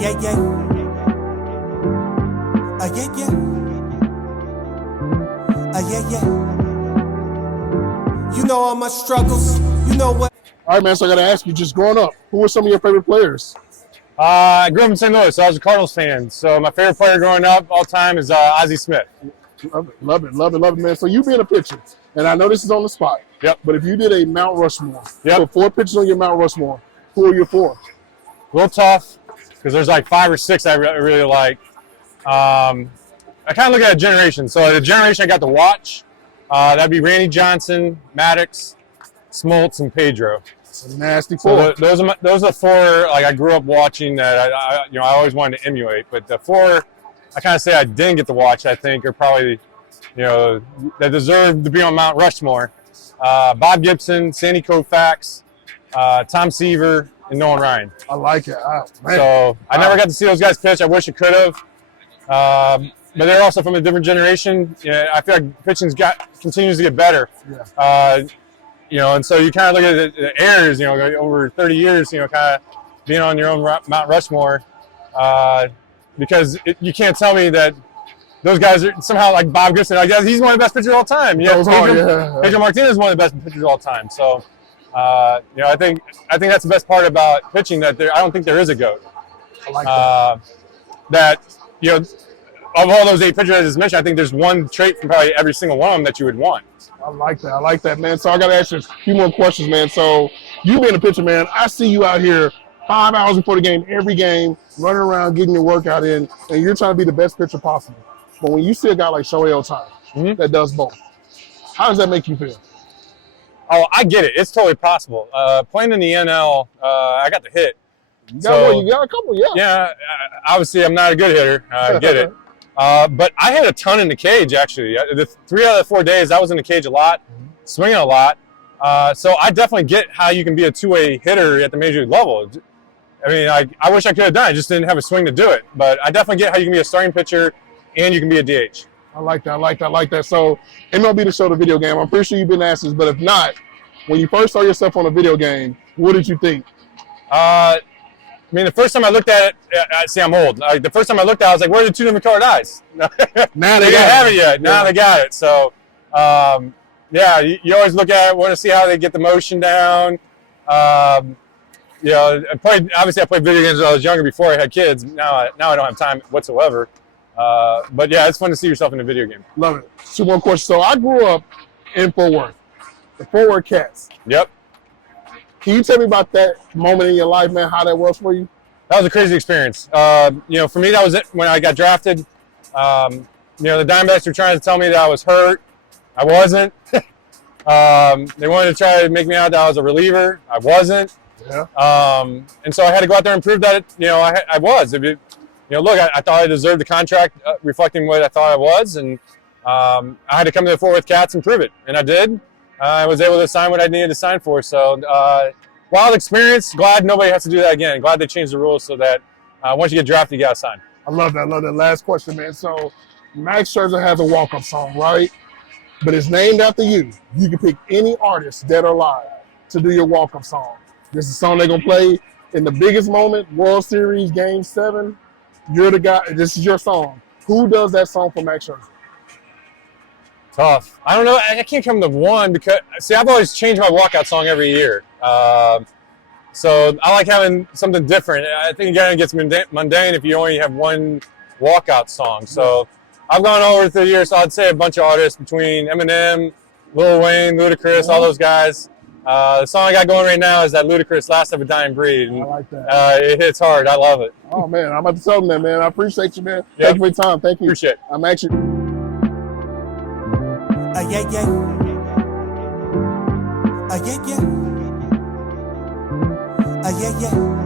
yeah, yeah. Yeah, yeah. Yeah, yeah. You know all my struggles. You know what. All right, man. So I got to ask you, just growing up, who were some of your favorite players? I grew up in St. Louis, so I was a Cardinals fan. So my favorite player growing up all time is Ozzie Smith. Love it, man. So you being a pitcher, and I know this is on the spot. Yep. But if you did a Mount Rushmore, yep. put 4 pitchers on your Mount Rushmore, who are your 4? A little tough because there's like 5 or 6 I really like. I kind of look at a generation. So the generation I got to watch, that'd be Randy Johnson, Maddox, Smoltz, and Pedro. It's a nasty 4. So those are 4 like I grew up watching that I always wanted to emulate. But the 4 I kind of say I didn't get to watch, I think, are probably that deserve to be on Mount Rushmore. Bob Gibson, Sandy Koufax, Tom Seaver, and Nolan Ryan. I like it. Oh, man. So I never got to see those guys pitch. I wish I could have. But they're also from a different generation. Yeah, I feel like pitching continues to get better. Yeah. And so you kind of look at the errors, over 30 years, kind of being on your own Mount Rushmore, because you can't tell me that those guys are somehow like Bob Gibson. He's one of the best pitchers of all time. Pedro Martinez is one of the best pitchers of all time. So, I think that's the best part about pitching, that I don't think there is a GOAT. I like that. Of all those 8 pitchers I just mentioned, I think there's one trait from probably every single one of them that you would want. I like that, man. So I got to ask you a few more questions, man. So you being a pitcher, man, I see you out here 5 hours before the game, every game, running around, getting your workout in, and you're trying to be the best pitcher possible. But when you see a guy like Shohei Ohtani that does both, how does that make you feel? Oh, I get it. It's totally possible. Playing in the NL, I got the hit. You got a couple, yeah. Yeah, obviously I'm not a good hitter. I get it. But I hit a ton in the cage, actually. The 3 out of the 4 days, I was in the cage a lot, swinging a lot. So I definitely get how you can be a 2-way hitter at the major league level. I mean, I wish I could have done it. I just didn't have a swing to do it. But I definitely get how you can be a starting pitcher and you can be a DH. I like that. So MLB The Show, the video game, I'm pretty sure you've been asked this, but if not, when you first saw yourself on a video game, what did you think? I mean, the first time I looked at it, see, I'm old. The first time I looked at it, I was like, where are the 2 different colored eyes? Now they didn't have it yet. Now they got it. So, you always look at it, want to see how they get the motion down. I played video games when I was younger before I had kids. Now I don't have time whatsoever. But yeah, it's fun to see yourself in a video game. Love it. 2 more questions. So I grew up in Fort Worth, the Fort Worth Cats. Yep. Can you tell me about that moment in your life, man, how that was for you? That was a crazy experience. For me, that was it when I got drafted. The Diamondbacks were trying to tell me that I was hurt. I wasn't. They wanted to try to make me out that I was a reliever. I wasn't. Yeah. And so I had to go out there and prove that, I was. I thought I deserved the contract reflecting what I thought I was. And I had to come to the Fort Worth Cats and prove it. And I did. I was able to sign what I needed to sign for. So wild experience. Glad nobody has to do that again. Glad they changed the rules so that once you get drafted, you got to sign. I love that. Last question, man. So Max Scherzer has a walk-up song, right? But it's named after you. You can pick any artist, dead or alive, to do your walk-up song. This is a song they're going to play in the biggest moment, World Series, Game 7. You're the guy. This is your song. Who does that song for Max Scherzer? Tough. I don't know. I can't come to one because, I've always changed my walkout song every year. So I like having something different. I think again it gets mundane if you only have one walkout song. So I've gone over through the years. So I'd say a bunch of artists between Eminem, Lil Wayne, Ludacris, all those guys. The song I got going right now is that Ludacris "Last of a Dying Breed." And, I like that. It hits hard. I love it. Oh man, I'm about to tell them that, man. I appreciate you, man. Yep. Thank you for your time. Thank you. Appreciate it. I'm actually. Yeah, yeah. Yeah, yeah. Yeah, yeah.